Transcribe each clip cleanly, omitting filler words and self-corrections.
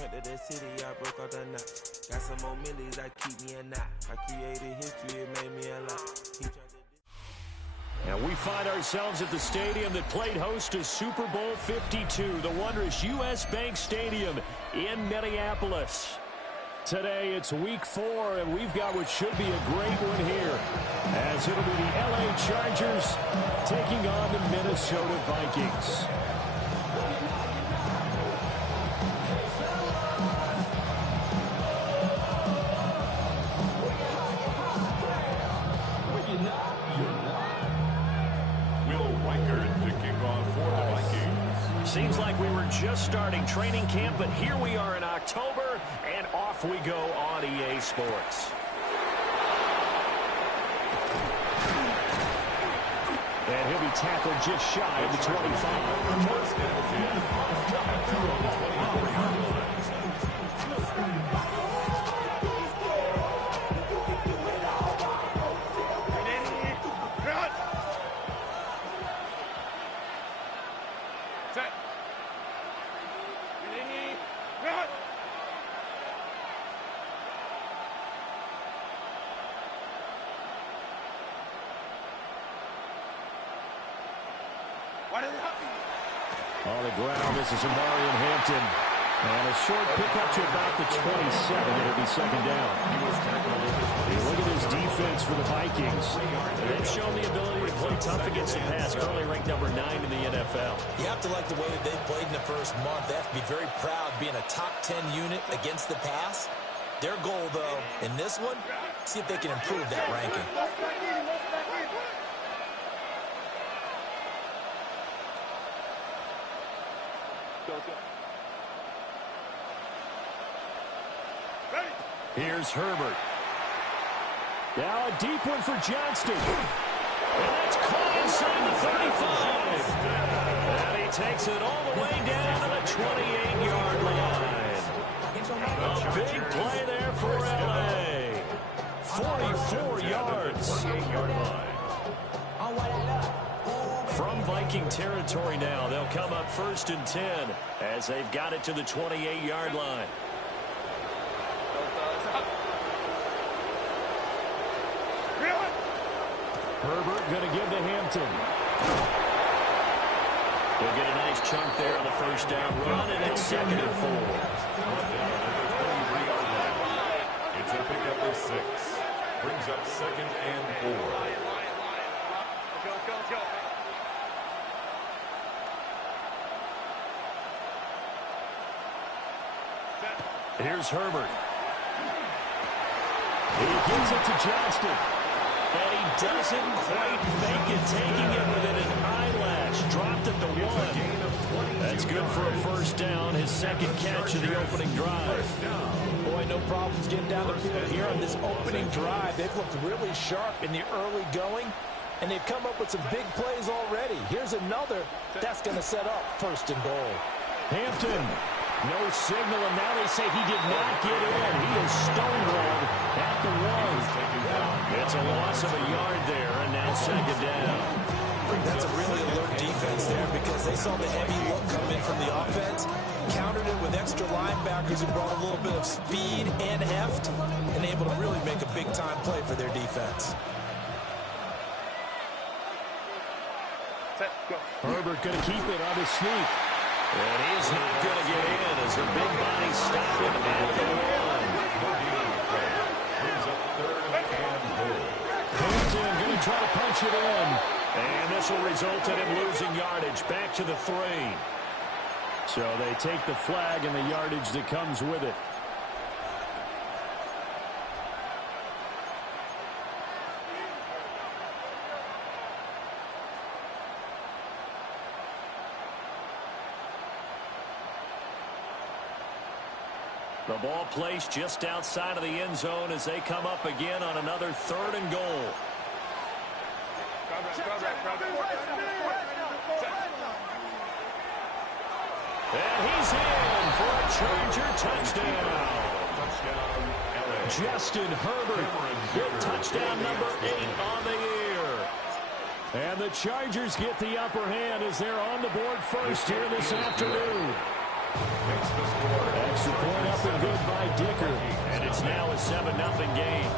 Returned to the city, I broke all the knot. Got some more millies, I keep me a knot. I created history, it made me a lot. And we find ourselves at the stadium that played host to Super Bowl 52, the wondrous U.S. Bank Stadium in Minneapolis. Today, it's week 4, and we've got what should be a great one here, as it'll be the L.A. Chargers taking on the Minnesota Vikings. Seems like we were just starting training camp, but here we are in October, and off we go on EA Sports. And he'll be tackled just shy of the 25. On the ground, this is Amarian Hampton. And a short pickup to about the 27. It'll be second down. Look at this defense for the Vikings. They've shown the ability to play tough against the pass, currently ranked number 9 in the NFL. You have to like the way that they've played in the first month. They have to be very proud being a top 10 unit against the pass. Their goal, though, in this one, see if they can improve that ranking. Here's Herbert. Now a deep one for Johnston. And that's caught inside the 35. And he takes it all the way down to the 28-yard line. A big play there for L.A. 44 yards. From Viking territory now, they'll come up 1st and 10 as they've got it to the 28-yard line. Herbert going to give to Hampton. They'll get a nice chunk there on the first down run, and it's 2nd and 4. It's a pickup of 6. Brings up 2nd and 4. Here's Herbert. He gives it to Johnston. And he doesn't quite make it, taking it within an eyelash. Dropped at the 1. That's good for a first down, his 2nd catch of the opening drive. Boy, no problems getting down the field here on this opening drive. They've looked really sharp in the early going, and they've come up with some big plays already. Here's another that's going to set up 1st and goal. Hampton. No signal, and now they say he did not get in. He is stonewalled at the 1. It's a loss of a yard there, and now 2nd down. That's a really alert defense there because they saw the heavy look come in from the offense, countered it with extra linebackers who brought a little bit of speed and heft, and able to really make a big-time play for their defense. Herbert going to keep it on his sneak. And he's not going to get in as the big body stopped him at the 1. Hampton going to try to punch it in. And this will result in him losing yardage back to the 3. So they take the flag and the yardage that comes with it. The ball placed just outside of the end zone as they come up again on another 3rd and goal. And he's in for a Charger touchdown. Justin Herbert with touchdown number 8 on the year. And the Chargers get the upper hand as they're on the board first here this afternoon. Makes the score. Extra point up and good by Dicker. And it's now a 7-0 game.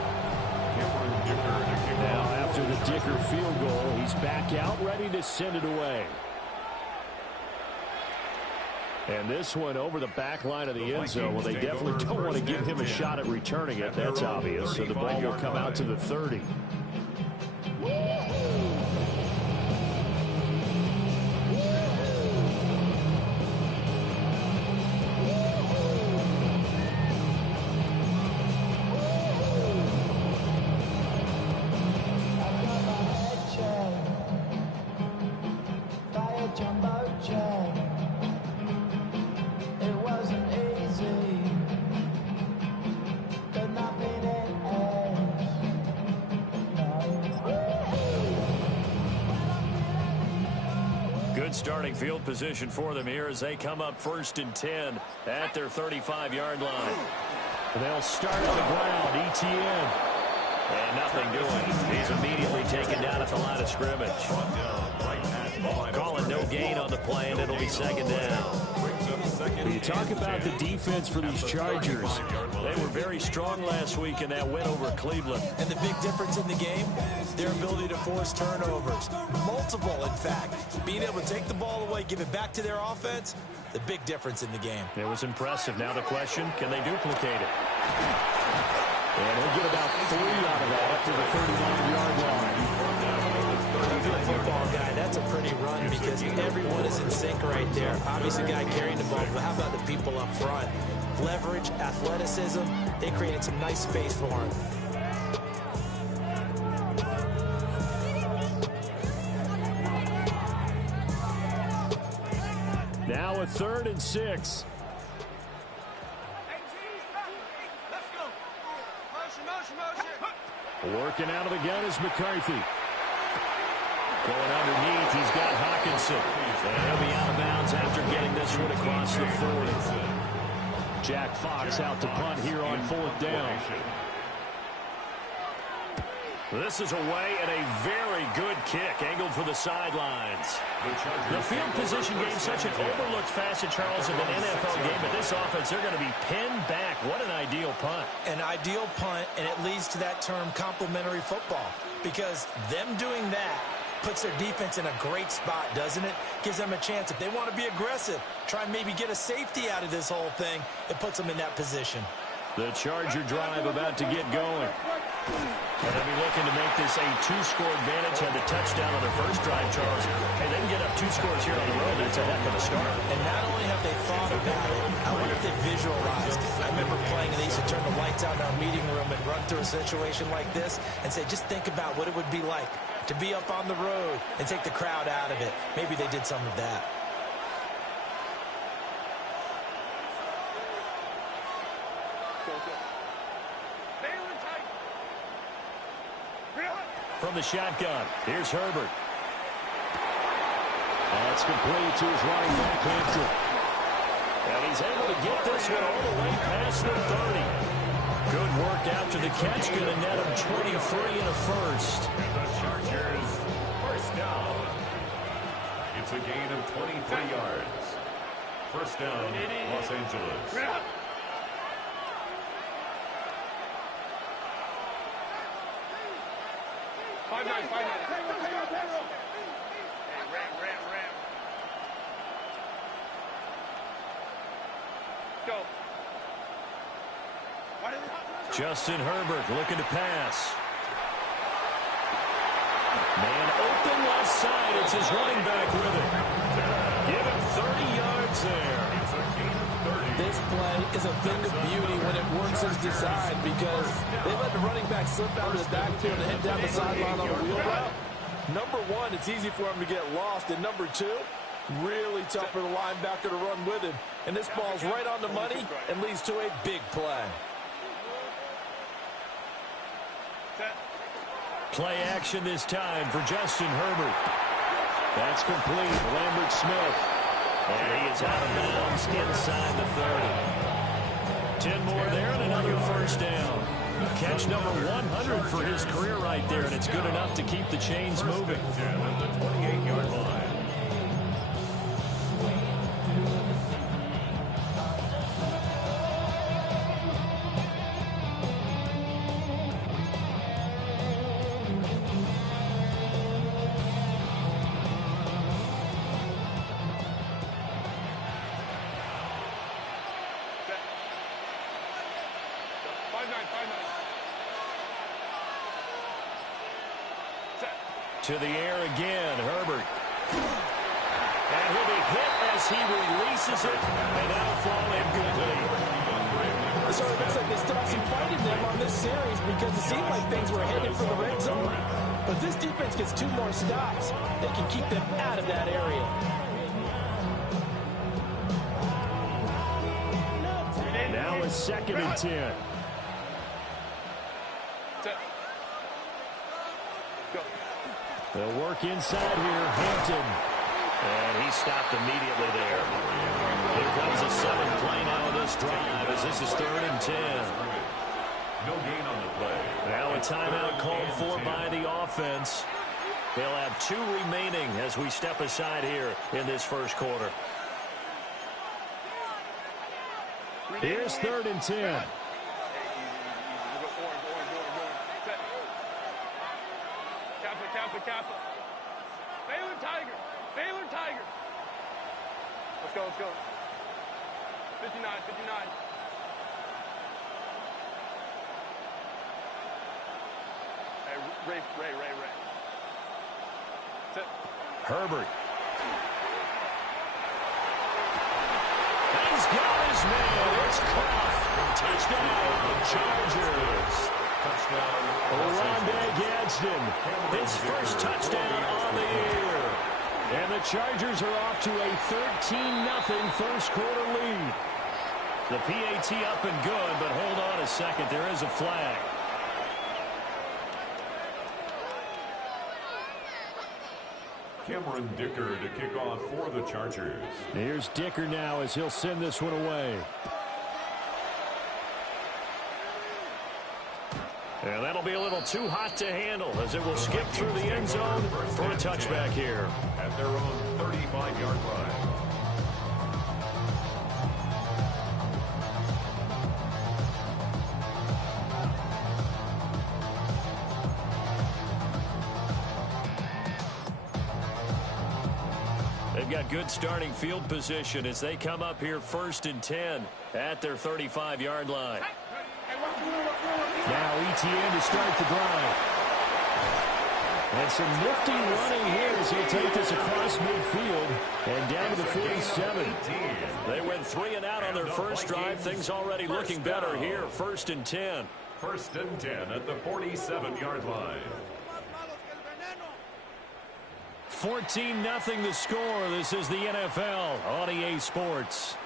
Now after the Dicker field goal, he's back out ready to send it away. And this one over the back line of the end zone. Well, they definitely don't want to give him a shot at returning it. That's obvious. So the ball will come out to the 30. Starting field position for them here as they come up 1st and 10 at their 35-yard line. And they'll start on the ground. ETN. And nothing doing. He's immediately taken down at the line of scrimmage. Calling no gain on the play, and it'll be 2nd down. When you talk about the defense for these Chargers, they were very strong last week in that win over Cleveland. And the big difference in the game, their ability to force turnovers. Multiple, in fact. Being able to take the ball away, give it back to their offense, the big difference in the game. It was impressive. Now the question, can they duplicate it? And he'll get about 3 out of that up to the 39-yard line. If you're a football guy, that's a pretty run because everyone is in sync right there. Obviously, the guy carrying the ball, but how about the people up front? Leverage, athleticism, they created some nice space for him. Now a 3rd and 6. Working out of the gun is McCarthy. Going underneath, he's got Hawkinson. And he'll be out of bounds after getting this one across the 40. Jack Fox out to punt here on 4th down. This is away and a very good kick, angled for the sidelines. The field position game, such an overlooked facet, Charles, of an NFL game, but this offense, they're going to be pinned back. What an ideal punt. An ideal punt, and it leads to that term complementary football, because them doing that puts their defense in a great spot, doesn't it? Gives them a chance. If they want to be aggressive, try and maybe get a safety out of this whole thing, it puts them in that position. The Charger drive about to get going. And they'll be looking to make this a 2-score advantage. Had the touchdown on their first drive, Charles. Hey, they can get up 2 scores here on the road. It's a heck of a start. And not only have they thought about it, I wonder if they visualized. I remember playing, and they used to turn the lights out in our meeting room and run through a situation like this and say, just think about what it would be like to be up on the road and take the crowd out of it. Maybe they did some of that. From the shotgun, here's Herbert. That's complete to his running back, Hampton. And he's able to get this one all the way past the 30. Good work after the catch, going to net him 23 and a first. And the Chargers, first down. It's a gain of 23 yards. First down, Los Angeles. 5-9. Ram. Go. Justin Herbert looking to pass. Man open left side. It's his running back with it. Give him 30 yards there. This play is a thing of beauty when it works as designed because they let the running back slip out of the backfield and head down the sideline on a wheel route. Number one, it's easy for him to get lost. And number two, really tough for the linebacker to run with him. And this ball's right on the money and leads to a big play. Play action this time for Justin Herbert. That's complete. Lambert Smith. And he is out of bounds inside the 30. 10 more there and another first down. Catch number 100 for his career right there, and it's good enough to keep the chains moving. At the 28-yard line. To the air again, Herbert. And he'll be hit as he releases it, and that'll fall incomplete. So it looks like they still have some fight in them on this series because it seemed like things were headed for the red zone. But this defense gets 2 more stops. They can keep them out of that area. Now it's 2nd and 10. They'll work inside here, Hampton. And he stopped immediately there. Here comes a 7th play now of this drive as this is 3rd and 10. No gain on the play. Now a timeout called for by the offense. They'll have 2 remaining as we step aside here in this first quarter. Here's 3rd and 10. Kappa. Baylor Tiger. Let's go. 59. Hey, Ray. That's it. Herbert. He's got his man. It's Kraft. Touchdown, Chargers. Touchdown. Rondé Gadsden, his first touchdown on the year. And the Chargers are off to a 13-0 first quarter lead. The PAT up and good, but hold on a second. There is a flag. Cameron Dicker to kick off for the Chargers. Here's Dicker now as he'll send this one away. And that'll be a little too hot to handle as it will skip through the end zone for a touchback here. At their own 35-yard line. They've got good starting field position as they come up here 1st and 10 at their 35-yard line. Now ETN to start the drive. And some nifty running here as he'll take this across midfield and down to the 47. They went 3 and out on their first drive. Things already looking better here. 1st and 10. 1st and 10 at the 47-yard line. 14-0 the score. This is the NFL on EA Sports.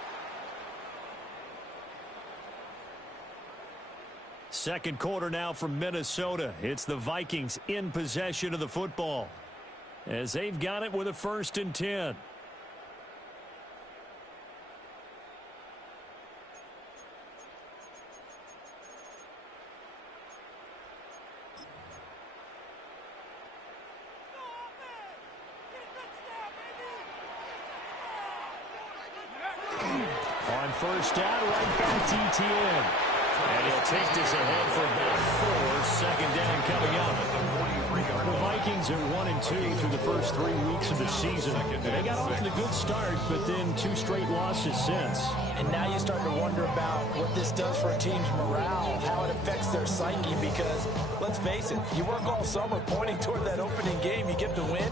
Second quarter now from Minnesota. It's the Vikings in possession of the football as they've got it with a 1st and 10. On 1st down, right back to ETN. And he'll take this ahead for about 4. 2nd down coming up. The Vikings are 1-2 through the first 3 weeks of the season. They got off to a good start, but then 2 straight losses since. And now you start to wonder about what this does for a team's morale, how it affects their psyche, because let's face it, you work all summer pointing toward that opening game, you get the win,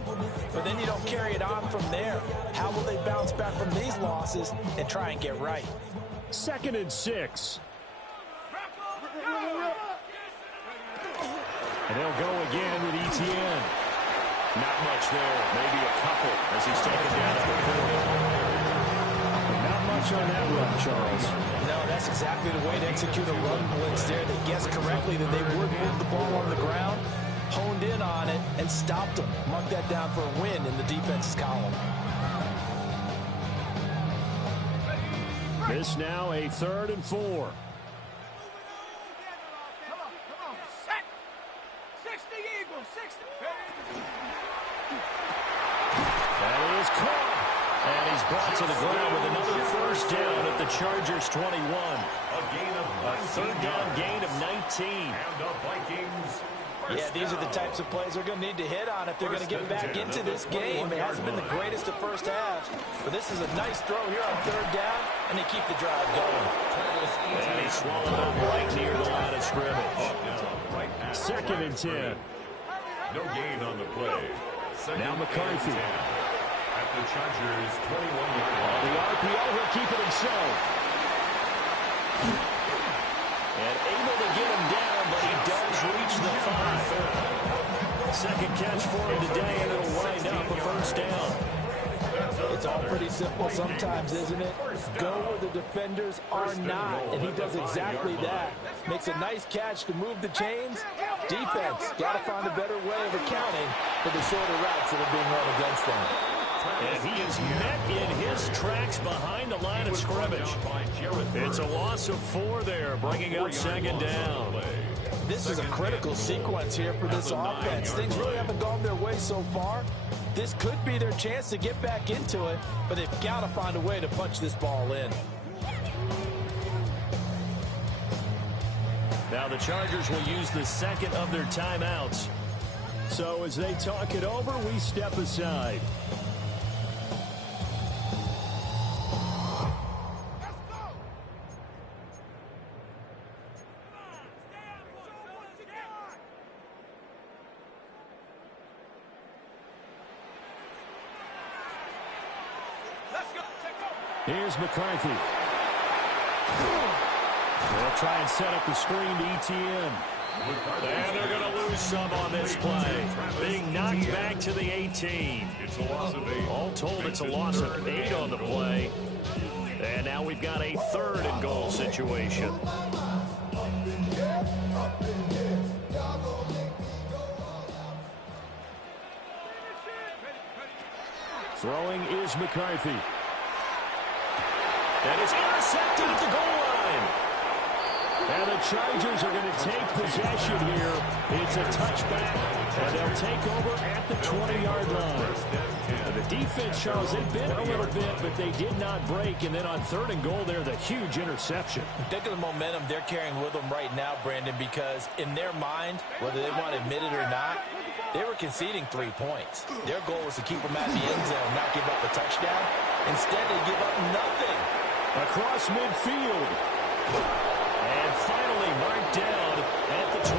but then you don't carry it on from there. How will they bounce back from these losses and try and get right? 2nd and 6. And they'll go again with ETN. Not much there. Maybe a couple as he's taken down at the 40. Not much on that run, Charles. No, that's exactly the way to execute a run blitz there. They guessed correctly that they would move the ball on the ground, honed in on it, and stopped them. Mark that down for a win in the defense's column. This now a 3rd and 4. And he's brought to the ground with another 1st down at the Chargers 21. A 3rd down gain of 19. And the Vikings. Yeah, these are the types of plays they're going to need to hit on if they're going to get back into this game. It hasn't been the greatest of first halves, but this is a nice throw here on 3rd down, and they keep the drive going. And he swallowed up right near the line of scrimmage. 2nd and 10. No gain on the play. Now McCarthy. At the Chargers' 21-yard line. The RPO, he'll keep it himself. And able to get him down, but he does reach the 5. Second catch for him today, and it'll wind up a first down. It's all pretty simple sometimes, isn't it? Go where the defenders are not, and he does exactly that. Makes a nice catch to move the chains. Defense got to find a better way of accounting for the shorter routes that are being run against them. And he is met in his tracks behind the line of scrimmage. It's a loss of 4 there, bringing up second down. This is a critical sequence here for this offense. Things really haven't gone their way so far. This could be their chance to get back into it, but they've got to find a way to punch this ball in. Now the Chargers will use the second of their timeouts. So as they talk it over, we step aside. Here's McCarthy. They'll try and set up the screen to ETN. And they're going to lose some on this play. Being knocked back to the 18. It's a loss of 8. All told, it's a loss of 8 on the play. And now we've got a 3rd and goal situation. Throwing is McCarthy. And it's intercepted at the goal line. And the Chargers are going to take possession here. It's a touchback, and they'll take over at the 20-yard line. And the defense, Charles, they bit a little bit, but they did not break. And then on 3rd and goal there, the huge interception. Think of the momentum they're carrying with them right now, Brandon, because in their mind, whether they want to admit it or not, they were conceding 3 points. Their goal was to keep them at the end zone, not give up a touchdown. Instead, they give up nothing. Across midfield. And finally marked down at the 23.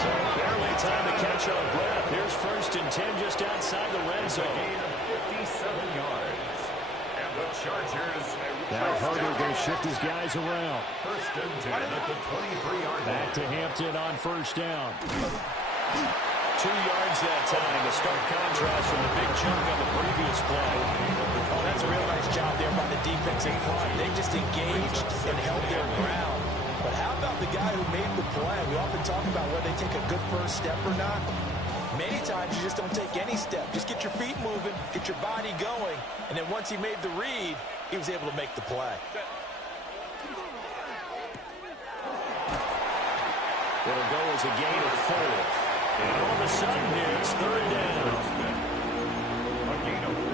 So barely time to catch our breath. Here's 1st and 10 just outside the red zone. Gain of 57 yards. And the Chargers. Now Harder going to shift his guys around. 1st and 10 at the 23-yard line. Back to Hampton on 1st down. 2 yards that time. A stark contrast from the big chunk on the previous play. Oh, that's a real nice job there by the defense in front. They just engaged and held their ground. But how about the guy who made the play? We often talk about whether they take a good first step or not. Many times you just don't take any step. Just get your feet moving, get your body going, and then once he made the read, he was able to make the play. It'll go as a gain of 4. And all of a sudden here, it's 3rd down. A gain of 4.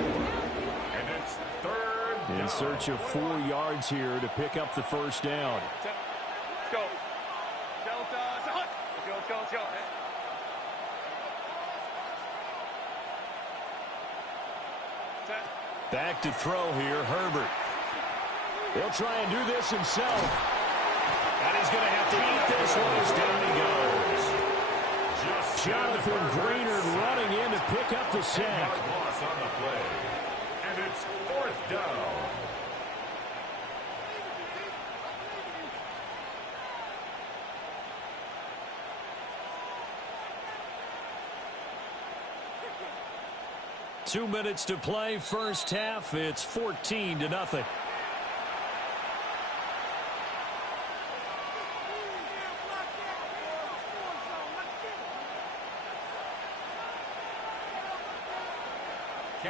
And it's 3rd down. In search of 4 yards here to pick up the 1st down. Let's go. Let's go. Back to throw here, Herbert. He'll try and do this himself. And he's going to have to eat this one as down he goes. Jonathan Greenard running in to pick up the sack. Loss on the play. And it's 4th down. Two minutes to play, first half. It's 14-0.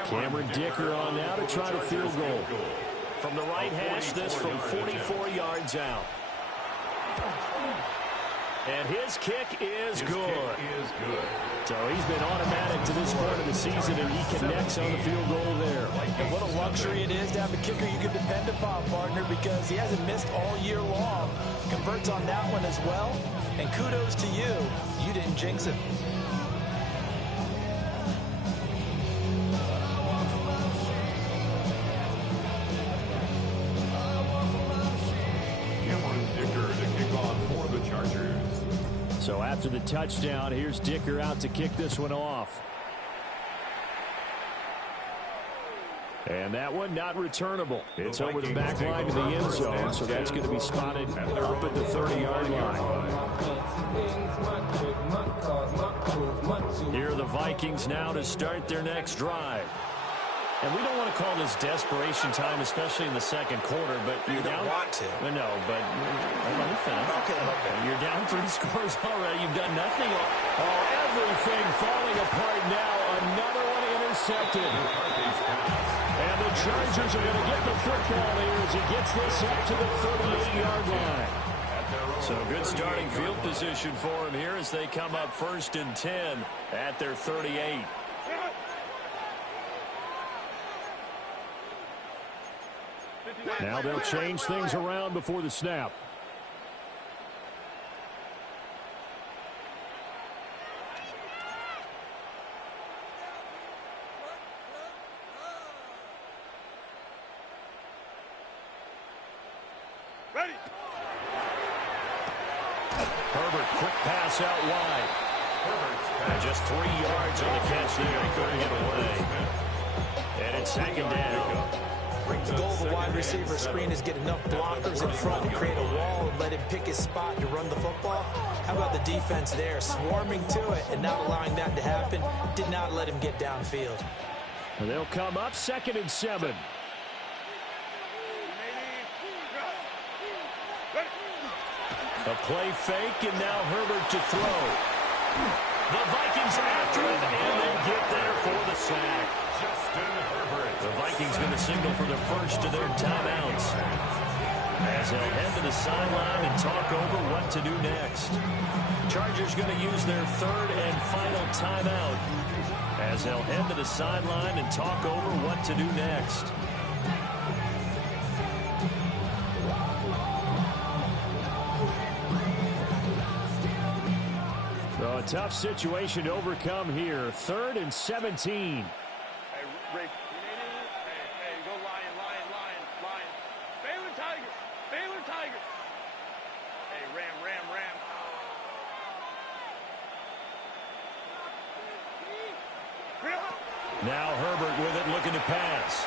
Cameron Dicker on now to try to field goal. From the right hash, this from 44 yards out. And his kick is good. So he's been automatic to this point of the season, and he connects on the field goal there. And what a luxury it is to have a kicker you can depend upon, partner, because he hasn't missed all year long. Converts on that one as well. And kudos to you. You didn't jinx him. Cameron Dicker to kick off for the Chargers. So after the touchdown, here's Dicker out to kick this one off. And that one not returnable. It's over the back line to the end zone, so that's going to be spotted up at the 30-yard line. Here are the Vikings now to start their next drive. And we don't want to call this desperation time, especially in the second quarter, but you're down. You don't want to. No, but let me finish. Okay. You're down 3 scores already. You've done nothing. Oh, everything falling apart now. Another one intercepted. And the Chargers are going to get the football here as he gets this up to the 38-yard line. So good starting field position for him here as they come up 1st and 10 at their 38. Now they'll change things around before the snap. Ready. Herbert, quick pass out wide. And just 3 yards on the catch there. He couldn't get away. And it's 2nd down. The goal of the wide receiver screen is get enough blockers in front to create a wall and let him pick his spot to run the football. How about the defense there, swarming to it and not allowing that to happen? Did not let him get downfield. They'll come up 2nd and 7. A play fake, and now Herbert to throw. The Vikings after him, and they get there for the sack. The Vikings going to signal for the first of their timeouts as they'll head to the sideline and talk over what to do next. Chargers going to use their 3rd and final timeout as they'll head to the sideline and talk over what to do next. So a tough situation to overcome here. 3rd and 17. Hey, Rick. Hey, go Lion. Baylor Tiger. Hey, Ram. Now Herbert with it, looking to pass.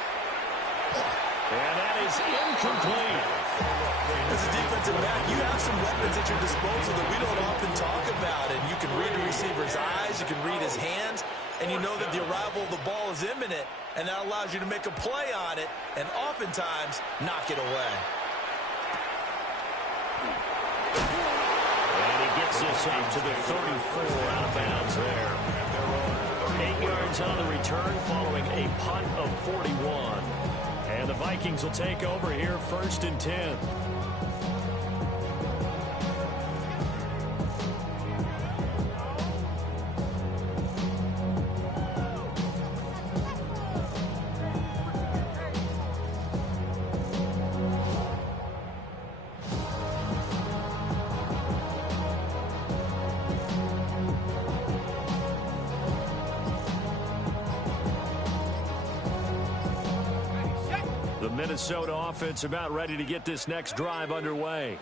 And that is incomplete. As a defensive back, you have some weapons at your disposal that we don't often talk about. And you can read the receiver's eyes, you can read his hands, and you know that the arrival of the ball is imminent, and that allows you to make a play on it and oftentimes knock it away. And he gets this up to the 34, out of bounds there. 8 yards on the return following a punt of 41. And the Vikings will take over here 1st and 10. Minnesota offense about ready to get this next drive underway.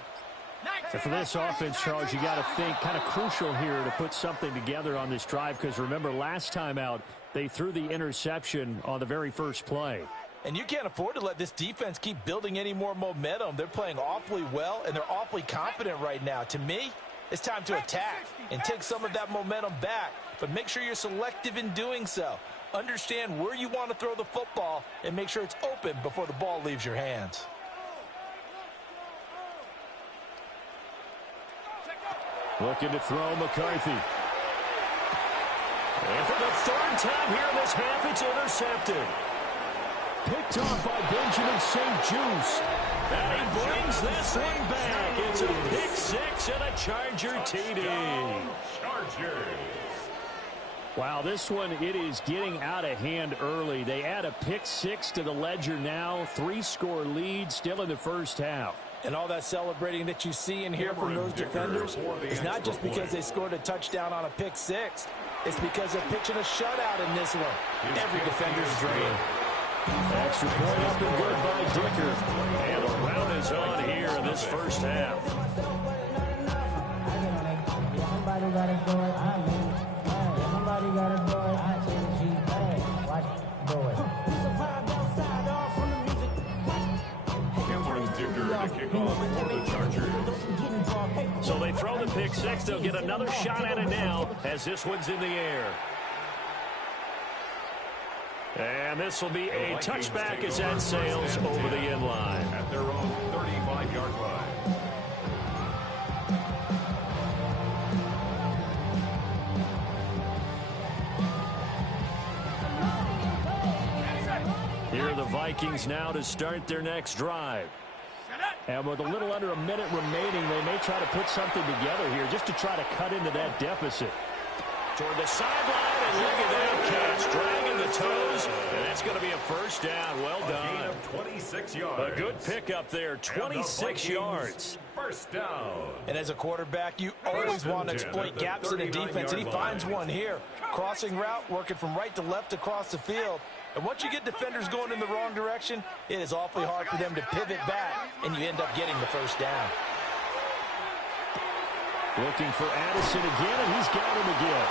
And for this offense, Charles, you got to think kind of crucial here to put something together on this drive, because remember last time out they threw the interception on the very first play. And you can't afford to let this defense keep building any more momentum. They're playing awfully well, and they're awfully confident right now. To me, it's time to attack and take some of that momentum back, but make sure you're selective in doing so. Understand where you want to throw the football and make sure it's open before the ball leaves your hands. Looking to throw McCarthy. And for the 3rd time here in this half, it's intercepted. Picked off by Benjamin St-Juste. And he brings this one back. It's a pick 6 and a Charger TD. Chargers. Wow, this one, it is getting out of hand early. They add a pick 6 to the ledger now. 3-score lead still in the first half. And all that celebrating that you see in here from those defenders is not just because they scored a touchdown on a pick 6. It's because they're pitching a shutout in this one. Every defender's dream. Extra point up and good by Dicker. And a round is on here in this first half. got it going, I mean, hey, if somebody got it going, I say the G, hey, watch it, go it. Cameron Dicker to kick off for the Chargers. So they throw the pick six. They'll get another shot at it now as this one's in the air. And this will be a touchback as that sails over the end line. At their own 35-yard line. Here are the Vikings now to start their next drive. And with a little under a minute remaining, they may try to put something together here just to try to cut into that deficit. Toward the sideline, and look at that catch. Dragging the toes, and that's going to be a first down. Well done. A gain of 26 yards. A good pickup there, 26 yards. First down. And as a quarterback, you always want to exploit gaps in the defense, and he finds one here. Crossing route, working from right to left across the field. And once you get defenders going in the wrong direction, it is awfully hard for them to pivot back, and you end up getting the first down. Looking for Addison again, and he's got him again.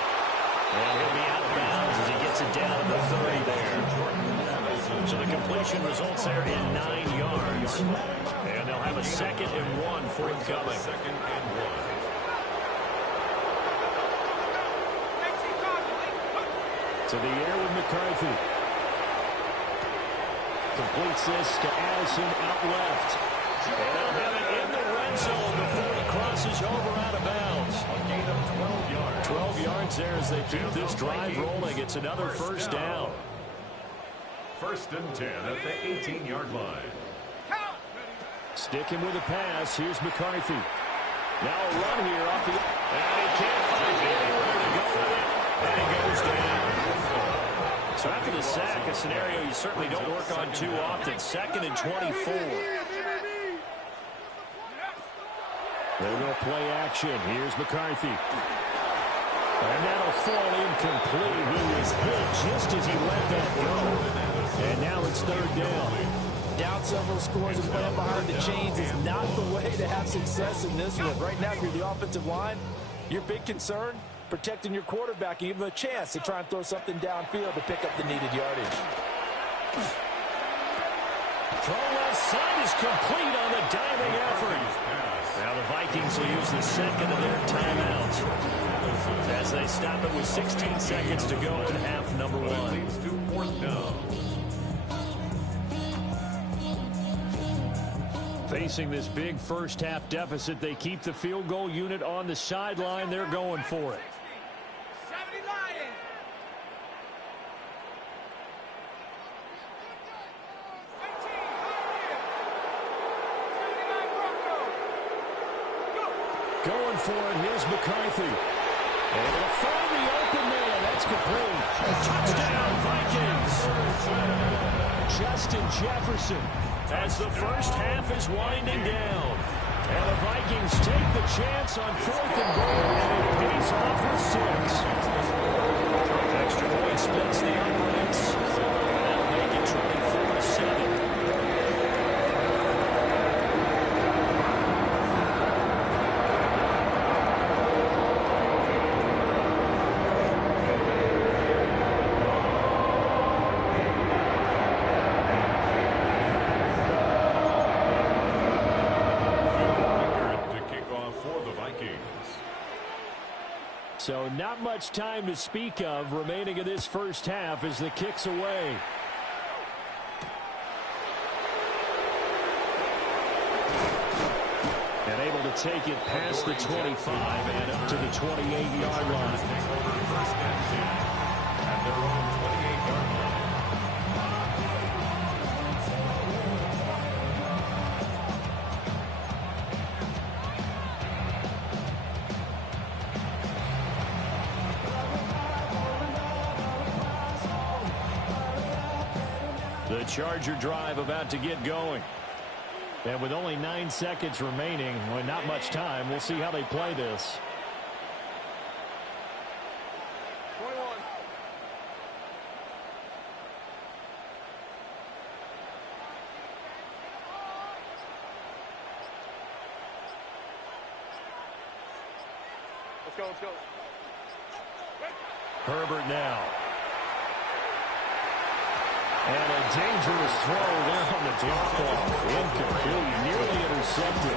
And he'll be out of bounds as he gets it down to the 30 there. So the completion results there in 9 yards. And they'll have a 2nd and 1 forthcoming. 2nd and 1. To the air with McCarthy. Completes this to Addison out left. And they'll have it in the red zone before he crosses over out of bounds. A gain of 12 yards. 12 yards there as they keep this drive rolling. It's another first down. 1st and 10 at the 18-yard line. Sticking with the pass. Here's McCarthy. Now a run here off the... And he can't find anywhere to go with it. And he goes down. So after the sack, a scenario you certainly don't work on too often. 2nd and 24. They'll go play action. Here's McCarthy. And that'll fall incomplete. He was hit just as he let that go. And now it's 3rd down. Down several scores and playing behind the chains is not the way to have success in this one. Right now, if you're the offensive line, your big concern, protecting your quarterback and give him a chance to try and throw something downfield to pick up the needed yardage. Throw left side is complete on the diving effort. Now the Vikings will use the 2nd of their timeouts as they stop it with 16 seconds to go in half number 1. Leads to 4th down. Facing this big first half deficit, they keep the field goal unit on the sideline. They're going for it. 70 Lions. Going for it, here's McCarthy. Able to find the open man. That's complete. Touchdown, Vikings. Justin Jefferson as the first half is winding down. And the Vikings take the chance on 4th and goal, and it pays off with 6. Extra point splits the uprights. That'll make it 24-7. So not much time to speak of remaining in this first half as the kick's away. And able to take it past the 25 and up to the 28-yard line. First and 10 at their own 28-yard line. The Charger drive about to get going. And with only 9 seconds remaining, well, not much time, we'll see how they play this. 21. Let's go, let's go. Herbert now. And a dangerous throw there on the drop-off. Incomplete, nearly intercepted.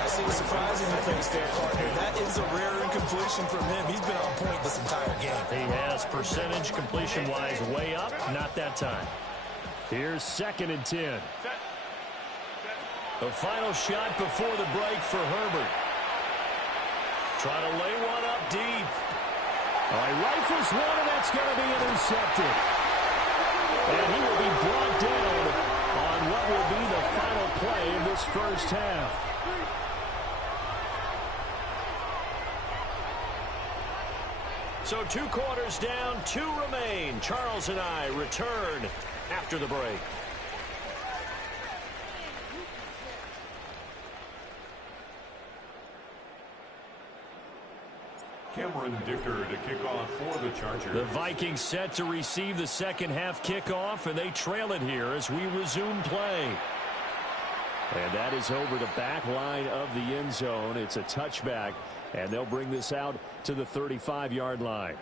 I see the surprise in your face there, partner. That is a rare incompletion from him. He's been on point this entire game. He has percentage completion-wise way up. Not that time. Here's 2nd and 10. The final shot before the break for Herbert. Trying to lay one up deep. He rifles one, and that's going to be intercepted. And he will be brought down on what will be the final play of this first half. So 2 quarters down, 2 remain. Charles and I return after the break. Cameron Dicker to kick off for the Chargers. The Vikings set to receive the second half kickoff, and they trail it here as we resume play. And that is over the back line of the end zone. It's a touchback, and they'll bring this out to the 35-yard line.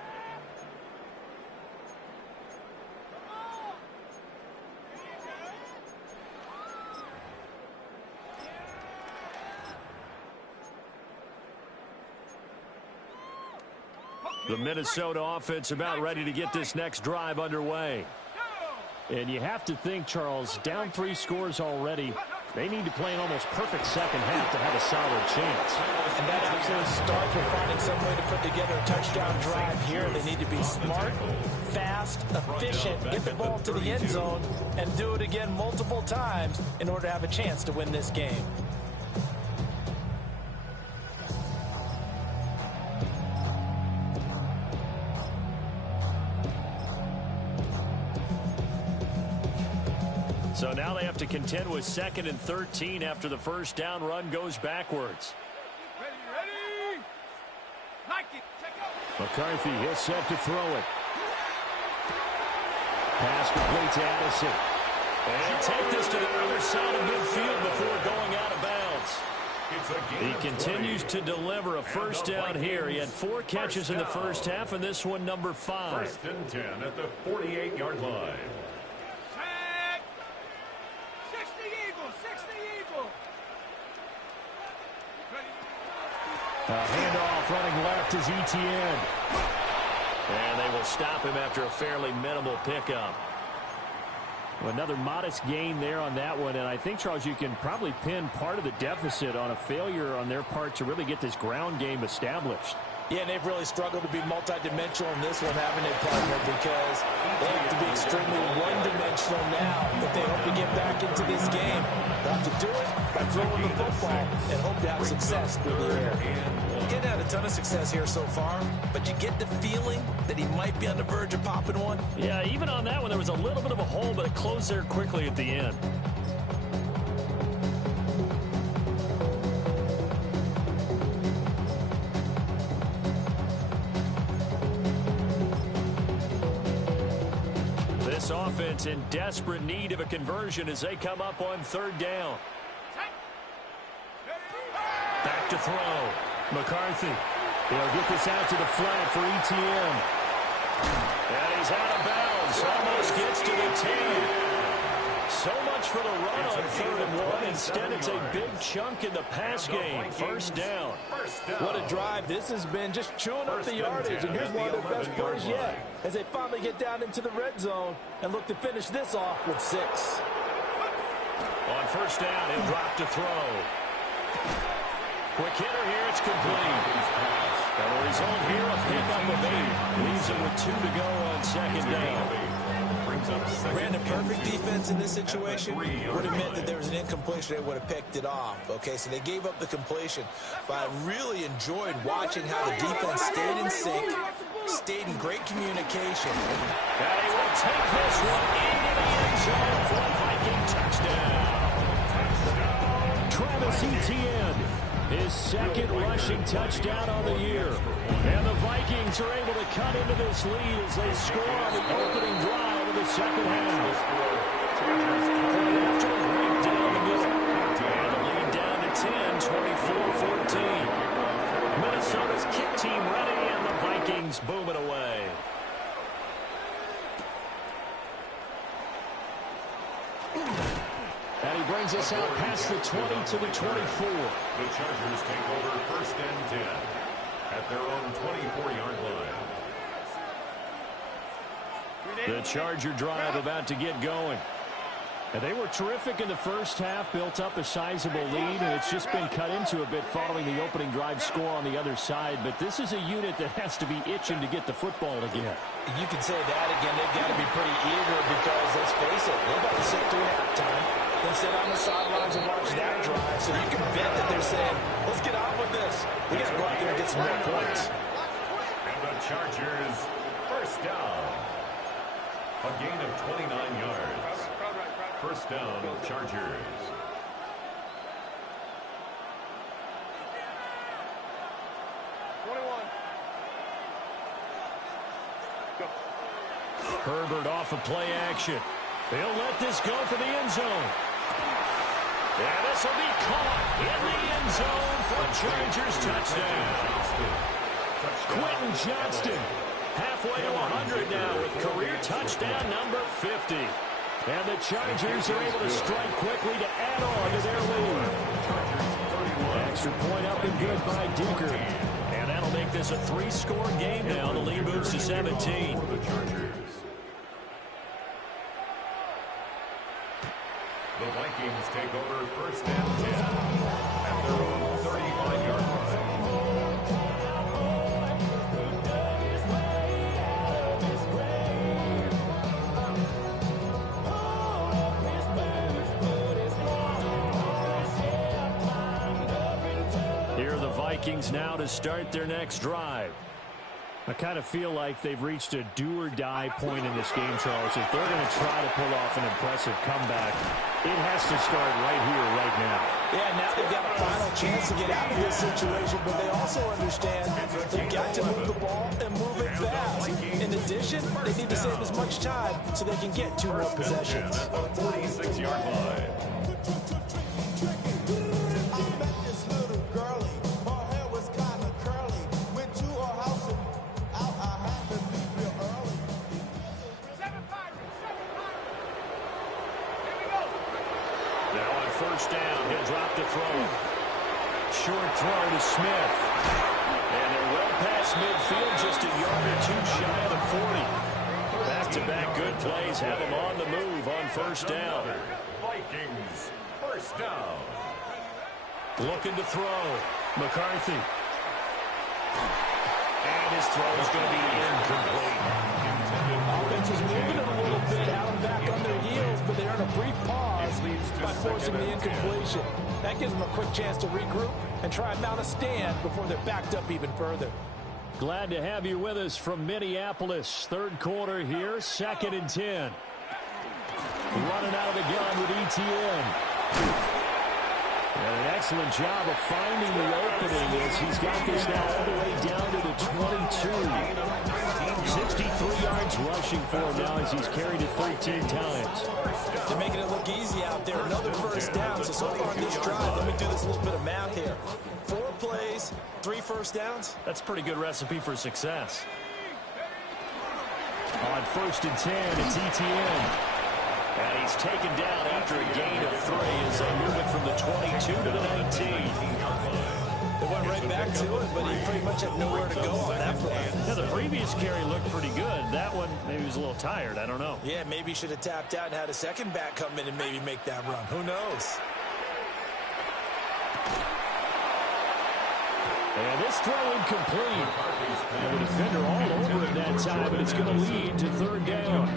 The Minnesota offense about ready to get this next drive underway. And you have to think, Charles, down 3 scores already. They need to play an almost perfect second half to have a solid chance. And that absolutely starts with finding some way to put together a touchdown drive here. They need to be smart, fast, efficient, get the ball to the end zone, and do it again multiple times in order to have a chance to win this game. So now they have to contend with 2nd and 13 after the first down run goes backwards. Ready. Like it. Check out. McCarthy, he'll set to throw it. Pass complete to Addison. And take this to the other side of midfield before going out of bounds. He continues to deliver a first down here. He had 4 catches in the first half, and this one number 5. 1st and 10 at the 48-yard line. Handoff running left is Etienne. And they will stop him after a fairly minimal pickup. Well, another modest gain there on that one. And I think, Charles, you can probably pin part of the deficit on a failure on their part to really get this ground game established. Yeah, and they've really struggled to be multidimensional in this one, haven't they, partner? Because they have to be extremely one-dimensional now if they hope to get back into this game. They have to do it by throwing the football and hope to have success through the air. Getting had a ton of success here so far, but you get the feeling that he might be on the verge of popping one. Yeah, even on that one, there was a little bit of a hole, but it closed there quickly at the end. This offense in desperate need of a conversion as they come up on 3rd down. Back to throw. McCarthy. He'll get this out to the flat for Etienne. And he's out of bounds. Almost gets to the 10. So much for the run on 3rd and 1. Instead, it's a big chunk in the pass game. First down. What a drive. This has been just chewing up the yardage. And here's one of their best plays yet as they finally get down into the red zone and look to finish this off with 6. On 1st down, he'll drop to throw. Quick hitter here, it's complete. And the result here, a pickup of 8. Leaves him with 2 to go on 2nd down. Brandon, perfect defense in this situation would have meant that there was an incompletion. They would have picked it off. Okay, so they gave up the completion. But I really enjoyed watching how the defense stayed in sync, stayed in great communication. And he will take this one into the end zone for a Viking touchdown. Travis Etienne, his 2nd rushing touchdown on the year. And the Vikings are able to cut into this lead as they score on the opening drive of the second half. After a break down the middle. And the lead down to 10, 24-14. Minnesota's kick team ready, and the Vikings Vikings boom it away. And he brings us out past the 20 to the 24. The Chargers take over 1st and 10 at their own 24-yard line. The Charger drive about to get going. And they were terrific in the first half, built up a sizable lead, and it's just been cut into a bit following the opening drive score on the other side. But this is a unit that has to be itching to get the football again. You can say that again. They've got to be pretty eager because, let's face it, they've got to sit through halftime and sit on the sidelines and watch that drive. So you can bet that they're saying, let's get on with this. We got to go out there and get some more points. And the Chargers, 1st down. A gain of 29 yards. 1st down, Chargers. Herbert off of play action. He'll let this go for the end zone. And this will be caught in the end zone for a Chargers touchdown. Quentin Johnston halfway to 100 now with career touchdown number 50. And the Chargers are able to strike quickly to add on to their lead. Extra point up and good by Dicker. And that'll make this a 3-score game now. The lead moves to 17. The Vikings take over 1st and 10 at their own 35-yard line. Here are the Vikings now to start their next drive. I kind of feel like they've reached a do-or-die point in this game, Charles. If they're going to try to pull off an impressive comeback, it has to start right here, right now. Yeah, now they've got a final chance to get out of this situation, but they also understand they've got to move the ball and move it fast. In addition, they need to save as much time so they can get 2 more possessions. At the 46-yard line. First down, he'll drop the throw. Short throw to Smith. And they're well past midfield, just a yard or 2 shy of the 40. Back-to-back good plays have them on the move on first down. Vikings, 1st down. Looking to throw. McCarthy. And his throw is going to be incomplete. Offense is moving it a little bit, out and back on their heels, but they earn a brief pause by forcing the incompletion. That gives them a quick chance to regroup and try and mount a stand before they're backed up even further. Glad to have you with us from Minneapolis. 3rd quarter here, 2nd and 10. Running out of the gun with ETN. And an excellent job of finding the opening as he's got this now all the way down to the 22. 63 yards rushing for him now as he's carried it 13 times. They're making it look easy out there. Another first down. So far in this drive, let me do this little bit of math here. 4 plays, 3 first downs. That's a pretty good recipe for success. On 1st and 10, it's ETN. And he's taken down after a gain of 3 as they move it from the 22 to the 19. They went right back to it, but he pretty much had nowhere to go on that play. Yeah, the previous carry looked pretty good. That one, maybe he was a little tired. I don't know. Yeah, maybe he should have tapped out and had a second back come in and maybe make that run. Who knows? And this throw incomplete. And the defender all over it that time, but it's going to lead to 3rd down.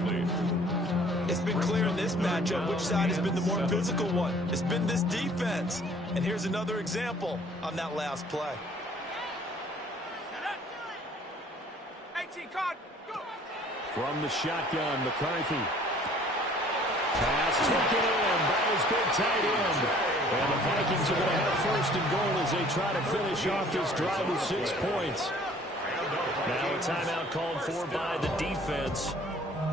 It's been clear in this matchup which side has been the more physical one. It's been this defense. And here's another example on that last play. 18 card, go! From the shotgun, McCarthy. Pass taken in by his big tight end. And the Vikings are going to have 1st and goal as they try to finish off this drive with 6 points. Now a timeout called for by the defense.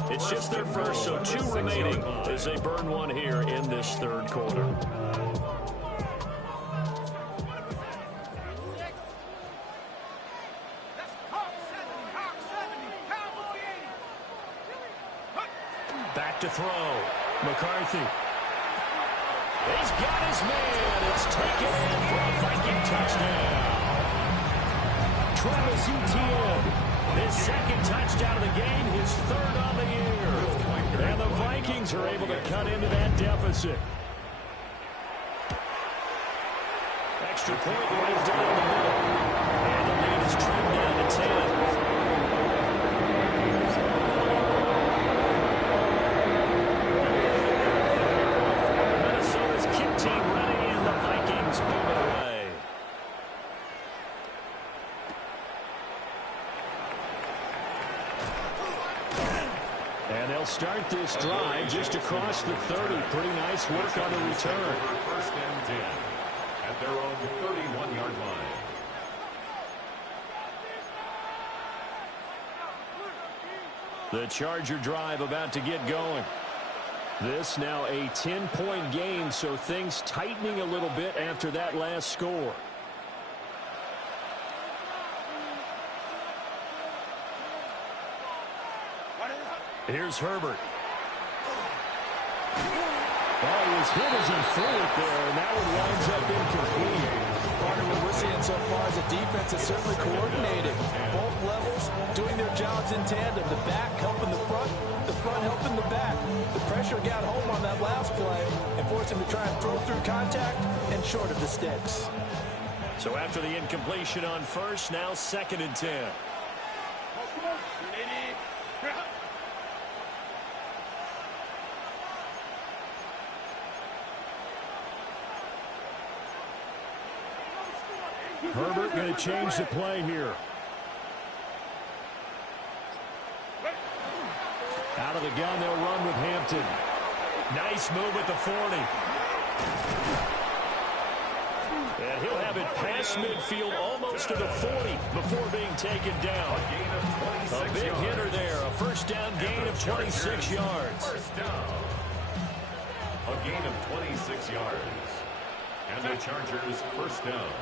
It's just their first, so 2 remaining as they burn one here in this 3rd quarter. Back to throw. McCarthy. He's got his man. It's taken in for a Viking touchdown. Travis Etienne, his second touchdown of the game, his third on the year. And the Vikings are able to cut into that deficit. Extra point right down the middle. And the lead is trimmed down to 10. Start this drive just across the 30. Pretty nice work on the return. First and 10 at their own 31-yard line. The Charger drive about to get going. This now a 10-point game, so things tightening a little bit after that last score. Here's Herbert. Oh, he was hit as he threw it there, and that one winds up incomplete. Part of what we're seeing so far is the defense is certainly coordinated. Both levels doing their jobs in tandem. The back helping the front helping the back. The pressure got home on that last play and forced him to try and throw through contact and short of the sticks. So after the incompletion on first, now 2nd and 10. Herbert going to change the play here. Out of the gun, they'll run with Hampton. Nice move at the 40. And he'll have it past midfield almost to the 40 before being taken down. A big hitter there. A first down gain of 26 yards. First down. A gain of 26 yards. And the Chargers first down.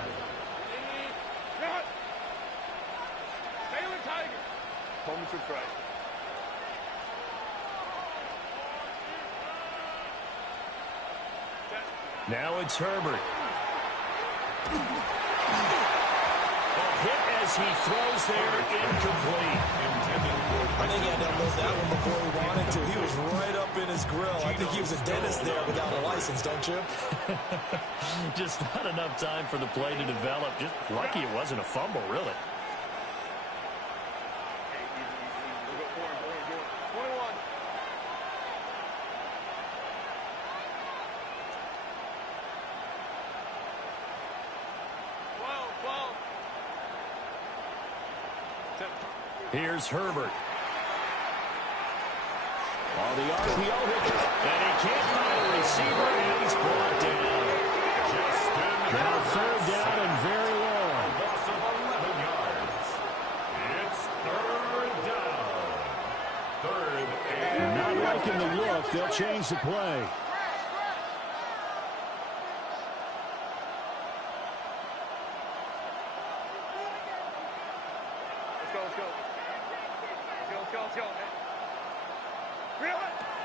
Now it's Herbert. A hit as he throws there, incomplete. I think he had to unload that one before he wanted to. He was right up in his grill. I think he was a dentist there without a license, don't you? Just not enough time for the play to develop. Just lucky it wasn't a fumble, really. Here's Herbert. On the RPO, and he can't find a receiver, and he's brought down. Now 3rd down and very long. Loss of 11 yards. It's 3rd down. 3rd and not liking the look. They'll change the play.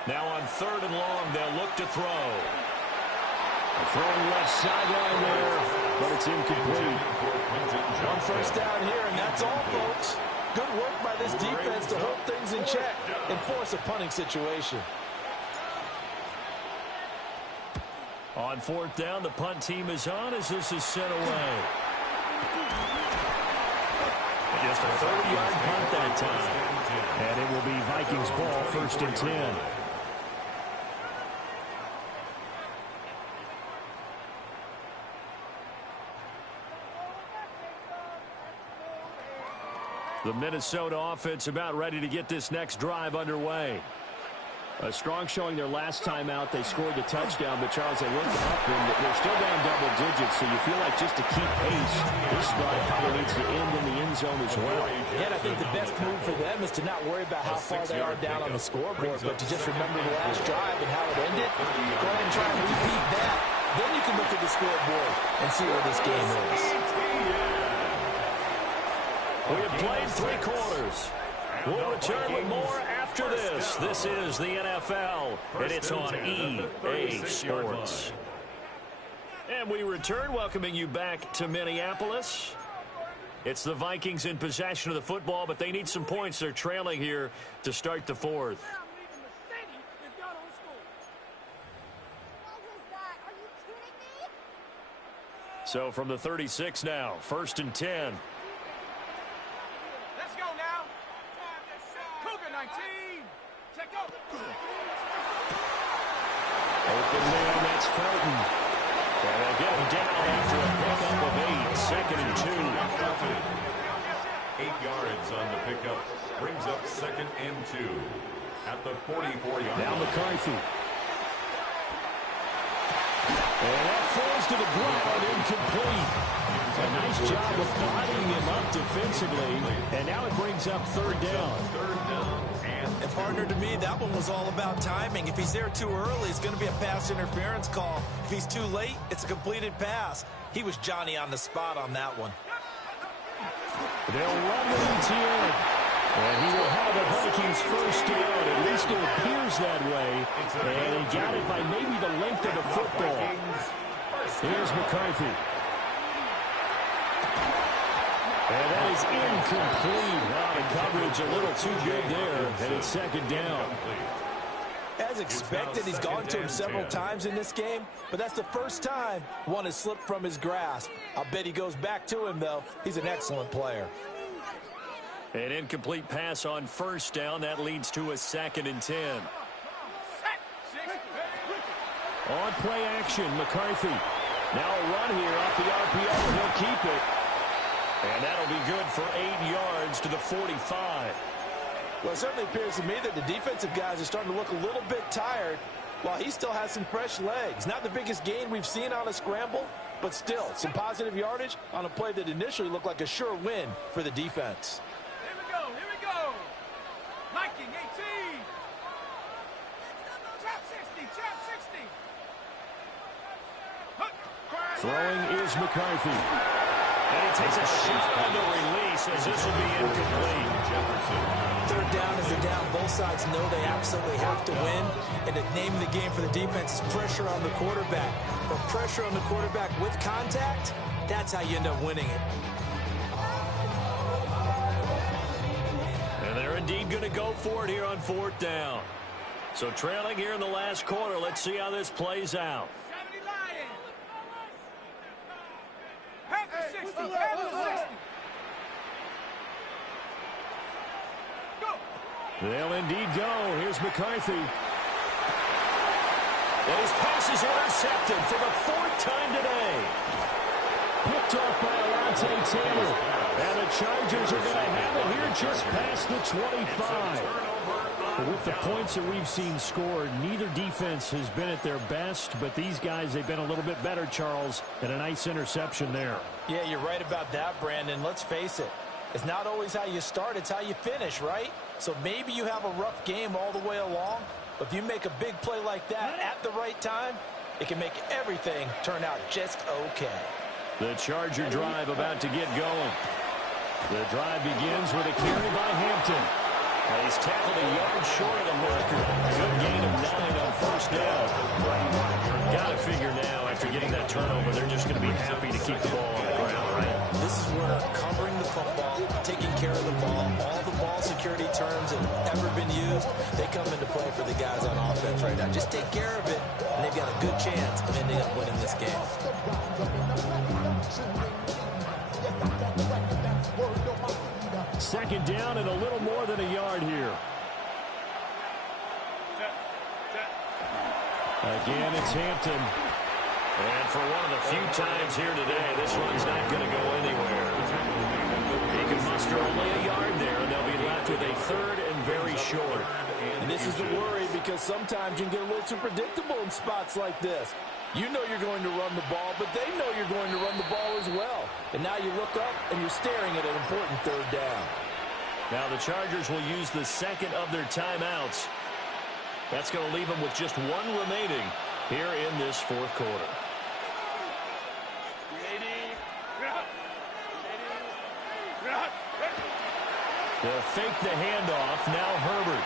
Now on 3rd and long, they'll look to throw. Throwing left sideline there, but it's incomplete. On first down here, and that's all, folks. Good work by this defense to hold things in check and force a punting situation. On 4th down, the punt team is on as this is sent away. Just a 30-yard punt that time. And it will be Vikings ball, 1st and 10. The Minnesota offense about ready to get this next drive underway. A strong showing their last time out. They scored the touchdown, but Charles, they look up and they're still down double digits, so you feel like just to keep pace, this drive probably needs to end in the end zone as well. Yeah, and I think the best move for them is to not worry about how far they are down on the scoreboard, but to just remember the last drive and how it ended. Go ahead and try and repeat that. Then you can look at the scoreboard and see where this game is. We have played 3 quarters. We'll return with more after after this. This is the NFL, and it's on EA Sports. And we return, welcoming you back to Minneapolis. It's the Vikings in possession of the football, but they need some points. They're trailing here to start the fourth. So from the 36 now, 1st and 10. Let's go now. Cougar 19. Check out. Open man, that's Felton. And they'll get him down after a pickup of 8. 2nd and 2. 8 yards on the pickup. Brings up 2nd and 2 at the 44-yard line. Now McCarthy. And that falls to the ground, incomplete. A nice job of bodying him up defensively. And now it brings up 3rd down. And partner, to me, that one was all about timing. If he's there too early, it's going to be a pass interference call. If he's too late, it's a completed pass. He was Johnny on the spot on that one. They'll run the ETN. And he will have the Vikings first down. At least it appears that way. And he got it by maybe the length of the football. Here's McCarthy. And that is incomplete. Wow, the coverage a little too good there. And it's 2nd down. As expected, he's gone to him several times in this game, but that's the first time one has slipped from his grasp. I'll bet he goes back to him, though. He's an excellent player. An incomplete pass on 1st down. That leads to a 2nd and 10. On play action, McCarthy. Now a run here off the RPO, and he'll keep it. And that'll be good for 8 yards to the 45. Well, it certainly appears to me that the defensive guys are starting to look a little bit tired while he still has some fresh legs. Not the biggest gain we've seen on a scramble, but still some positive yardage on a play that initially looked like a sure win for the defense. Here we go. Liking 18. Trap 60, trap 60. Throwing is McCarthy. And he takes a shot on the release as this will be incomplete. 3rd down is a down. Both sides know they absolutely have to win. And the name of the game for the defense is pressure on the quarterback. But pressure on the quarterback with contact, that's how you end up winning it. And they're indeed going to go for it here on 4th down. So trailing here in the last quarter. Let's see how this plays out. 70 Lions. Half the 60. Half the 60. Go. They'll indeed go. Here's McCarthy. And his pass is intercepted for the 4th time today. Picked off by Alontae Taylor. And the Chargers are going to have it here just past the 25. But with the points that we've seen scored, neither defense has been at their best. But these guys, they've been a little bit better, Charles. And a nice interception there. Yeah, you're right about that, Brandon. Let's face it. It's not always how you start, it's how you finish, right? So maybe you have a rough game all the way along, but if you make a big play like that at the right time, it can make everything turn out just okay. The Charger drive about to get going. The drive begins with a carry by Hampton. And he's tackled a yard short of the marker. Good gain of 9 on 1st down. Got to figure now, after getting that turnover, they're just going to be happy to keep the ball on the ground, right? This is where covering the football, taking care of the ball, all the ball security terms that have ever been used, they come into play for the guys on offense right now. Just take care of it, and they've got a good chance of ending up winning this game. 2nd down and a little more than a yard here. Again, it's Hampton. And for one of the few times here today, this one's not going to go anywhere. He can muster only a yard there, and they'll be left with a 3rd and very short. And this is the worry, because sometimes you can get a little too predictable in spots like this. You know you're going to run the ball, but they know you're going to run the ball as well. And now you look up, and you're staring at an important 3rd down. Now the Chargers will use the 2nd of their timeouts. That's going to leave them with just 1 remaining here in this 4th quarter. They'll fake the handoff. Now Herbert.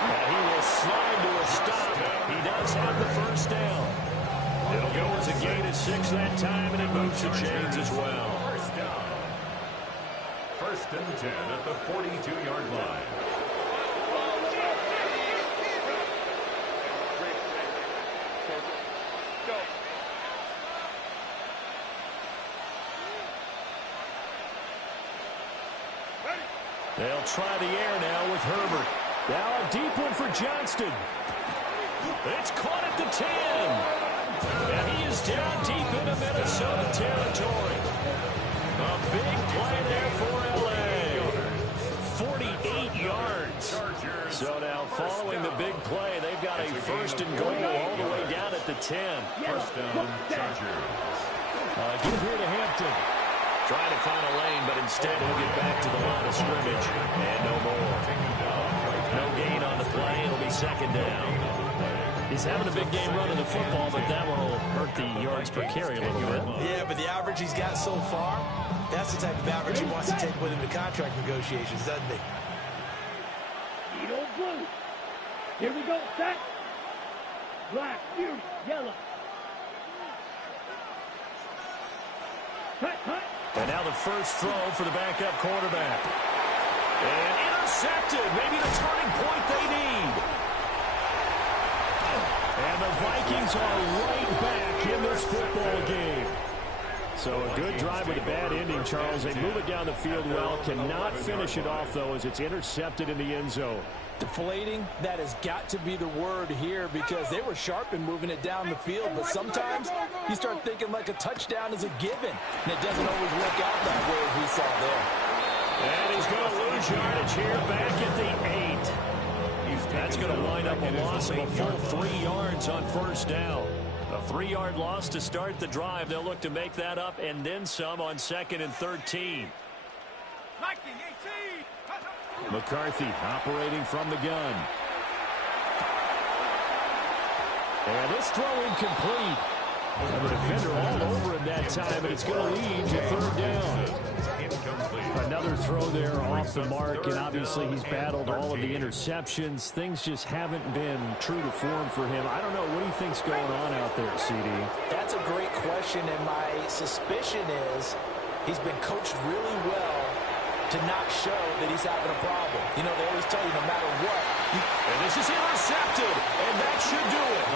And he will slide to a stop. He does have the first down. It'll go as a gain of 6 that time, and it moves the chains as well. First down. First and 10 at the 42-yard line. They'll try the air now with Herbert. Now a deep one for Johnston. It's caught at the 10. And he is down deep into Minnesota territory. A big play there for L.A. 48 yards. So now following the big play, they've got a first and goal all the way down at the 10. First down, Chargers. Give here to Hampton. Trying to find a lane, but instead he'll get back to the line of scrimmage. And no more. No gain on the play. It'll be second down. He's having a big game running the football, but that one will hurt the yards per carry a little bit. Yeah, but the average he's got so far, that's the type of average he wants to take with him to contract negotiations, doesn't he? Blue. Here we go, set. Black, fury, yellow. Cut, cut. And now the first throw for the backup quarterback. And intercepted. Maybe the turning point they need. And the Vikings are right back in this football game. So a good drive with a bad ending, Charles. They move it down the field well. Cannot finish it off, though, as it's intercepted in the end zone. Deflating, that has got to be the word here because they were sharp in moving it down the field, but sometimes you start thinking like a touchdown is a given, and it doesn't always work out that way as we saw there. And he's going to lose yardage here back at the 8. That's going to wind up a loss of a full 3 yards on first down. A 3-yard loss to start the drive. They'll look to make that up and then some on 2nd and 13. McCarthy operating from the gun. And this throw incomplete. And the defender all over him that time, and it's going to lead to third down. Another throw there off the mark, and obviously he's battled all of the interceptions. Things just haven't been true to form for him. I don't know. What do you think's going on out there, CD? That's a great question, and my suspicion is he's been coached really well to not show that he's having a problem. You know, they always tell you no matter what. And this is intercepted, and that should do it.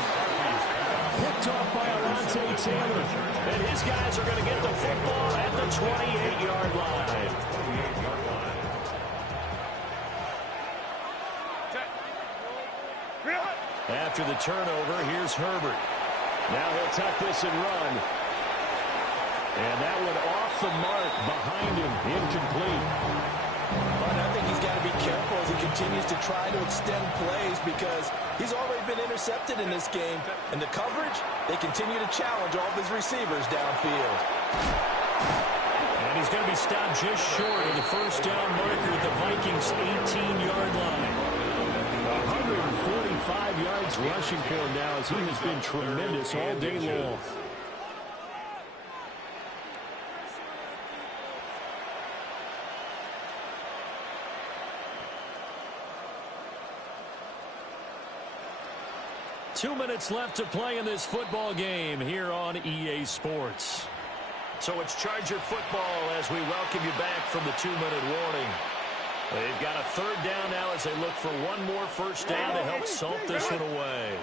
Picked off by Alontae Taylor. And his guys are going to get the football at the 28-yard line. After the turnover, here's Herbert. Now he'll tuck this and run. And that one off the mark behind him, incomplete. But I think he's got to be careful as he continues to try to extend plays because he's already been intercepted in this game. And the coverage, they continue to challenge all of his receivers downfield. And he's going to be stopped just short of the first down marker at the Vikings' 18-yard line. 145 yards rushing for him now as he has been tremendous all day long. Two minutes left to play in this football game here on EA Sports. So it's Charger football as we welcome you back from the 2-minute warning. They've got a third down now as they look for one more first down to help salt this one away.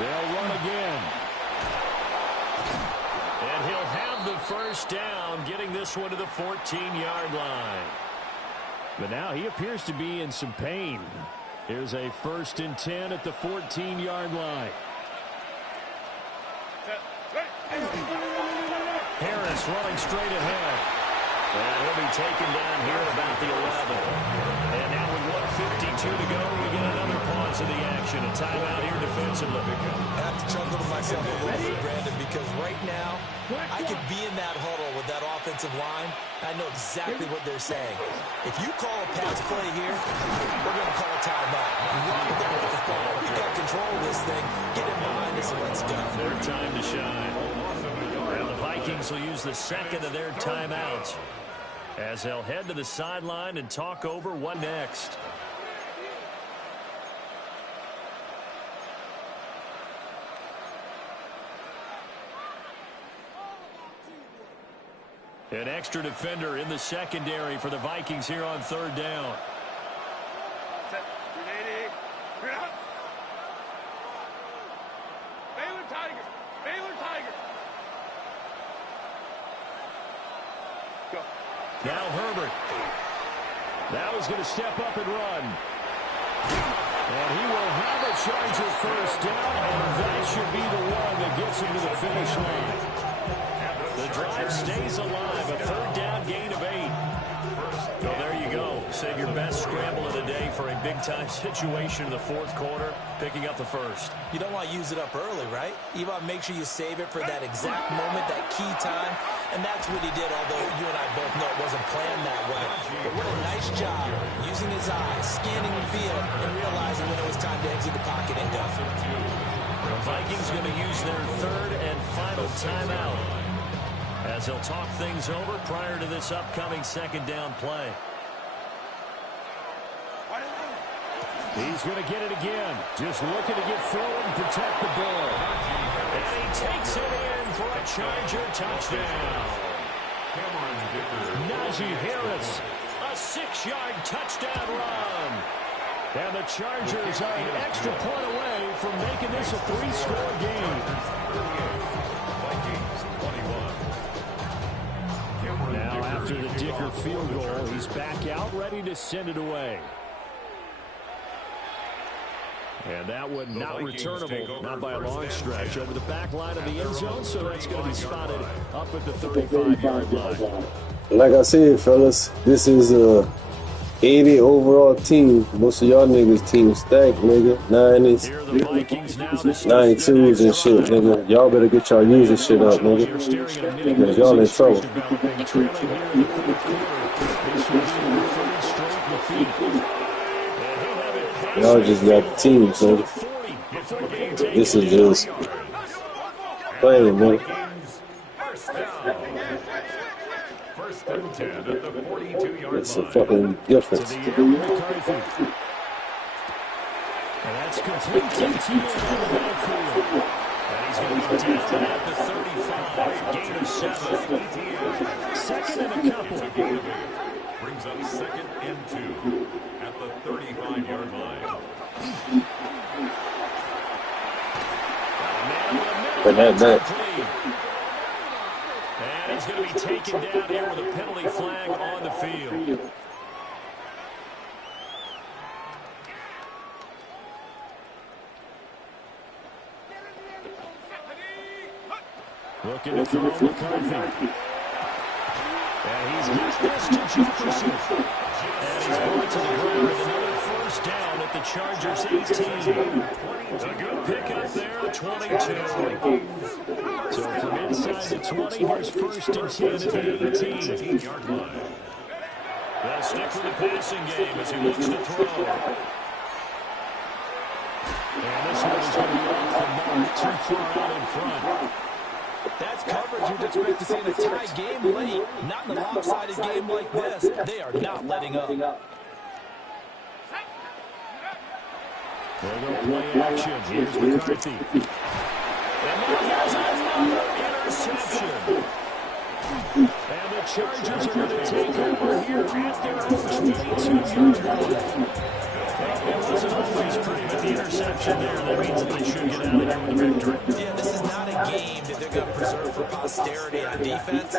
They'll run again. And he'll have the first down, getting this one to the 14-yard line. But now he appears to be in some pain. Here's a 1st and 10 at the 14-yard line. Harris running straight ahead. And he'll be taken down here at about the 11. And now with 1:52 to go, we get another pause of the action. A timeout here defensively. I have to chuckle to myself a little bit, Brandon, because right now I could be in that huddle with that offensive line. I know exactly what they're saying. If you call a pass play here, we're going to call a timeout. Run the football. We got control of this thing. Get in behind us and let's go. Their time to shine. Well, the Vikings will use the second of their timeouts. as they'll head to the sideline and talk over what next. An extra defender in the secondary for the Vikings here on third down. Now Herbert. Now he's going to step up and run. And he will have a Charger first down, and that should be the one that gets him to the finish line. The drive stays alive, a third down gain of 8. So there you go. Save your best scramble of the day for a big-time situation in the fourth quarter, picking up the first. You don't want to use it up early, right? You want to make sure you save it for that exact moment, that key time. And that's what he did, although you and I both know it wasn't planned that way. But what a nice job using his eyes, scanning the field, and realizing when it was time to exit the pocket and go. The Vikings going to use their third and final timeout as they'll talk things over prior to this upcoming second down play. He's going to get it again. Just looking to get forward and protect the ball. And he takes it in for a Charger touchdown. Najee Harris, a 6-yard touchdown run. And the Chargers are an extra point away from making this a 3-score game. Now after the Dicker field goal, he's back out ready to send it away. And that one not returnable, not by a long stretch, over the back line of the end zone, so that's going to be spotted up at the 35-yard line. Like I said, fellas, this is a 80 overall team. Most of y'all niggas team stacked, nigga. 90s, 92s and shit, nigga. Y'all better get y'all user shit up, nigga. Because y'all in trouble. Y'all just got the team, so this is just playing, man. It's a fucking difference. And that's complete to the backfield. And he's going to be down at the 35. Gain of 7. Second and a couple. Brings up 2nd and 2 at the 35-yard line. But that. And he's going to be taken down here with a penalty flag on the field. Looking to throw McCarthy. And he's got this to Jefferson. And he's brought to the ground with another first down at the Chargers 18. A good pickup there, 22. So from inside the 20, here's 1st and 10 at the 18-yard line. They'll stick with the passing game as he looks to throw. And this one is going to be off the mark, too far out in front. That's coverage you'd expect to see in a tie game late. Not in a lopsided game like this. They are not letting up. They'll go play action. Here's McCarthy. And now here's another interception. And the Chargers are going to take over here at their own 22-yard line. It wasn't always pretty with the interception there. That means that they should get out of here with a victory. Yeah, this is not a game that they're going to preserve for posterity on defense,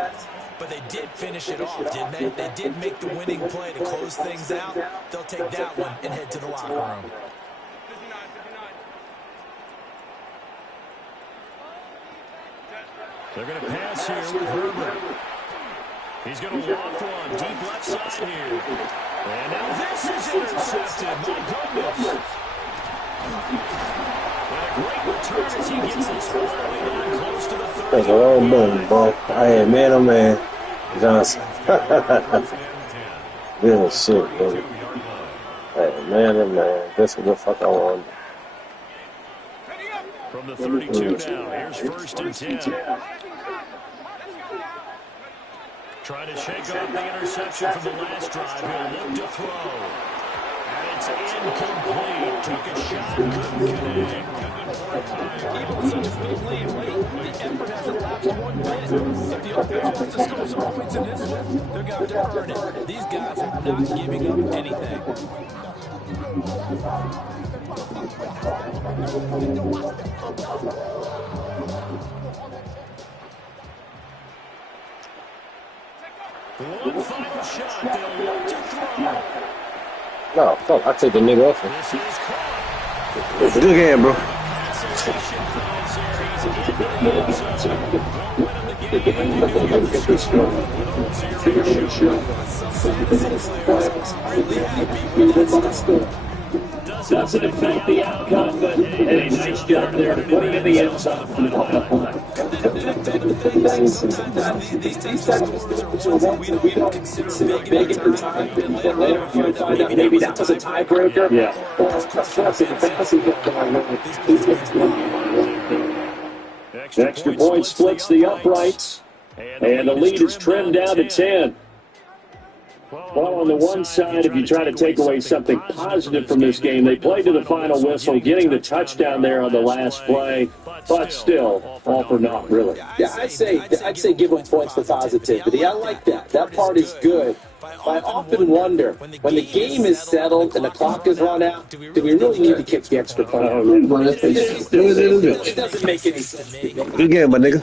but they did finish it off, didn't they? They did make the winning play to close things out. They'll take that one and head to the locker room. They're going to pass here with Herbert. He's going to loft one deep left side here. And now this is intercepted. My goodness. And a great return as he gets this all the way down close to the 30. That's all done, boy. I had man, oh man, Johnson. Real shit, baby. Hey, man, oh man, that's what the fuck I want. From the 32 now, here's 1st and 10. Trying to shake off the interception from the last drive. He'll look to throw. And it's incomplete. Took a shot, couldn't connect. Even with such a big lead late, the effort hasn't lapsed one bit. If the offense wants to score some points in this one, they're going to have to earn it. These guys are not giving up anything. One final shot. They'll look to throw. No, fuck, I take the nigga off. This is caught. It's a good game, bro. Cancellation calls here. He's into the end zone. Won't win him the game. Doesn't affect the outcome, but hey, nice job there to put it in the end zone for the final play. We don't consider big at the time, and later we find out Maybe that was a tiebreaker. Yeah. Extra point splits the uprights, and the lead is trimmed down to 10. Well, on the one side, if you try to take away something positive from this game, they played to the final whistle, getting the touchdown there on the last play, but still, all for naught, really. Yeah, I'd say give them points for positivity. I like that. That part is good. But I often wonder, when the game is settled and the clock is run out, do we really need to kick the extra point? It doesn't make any sense. Good game, my nigga.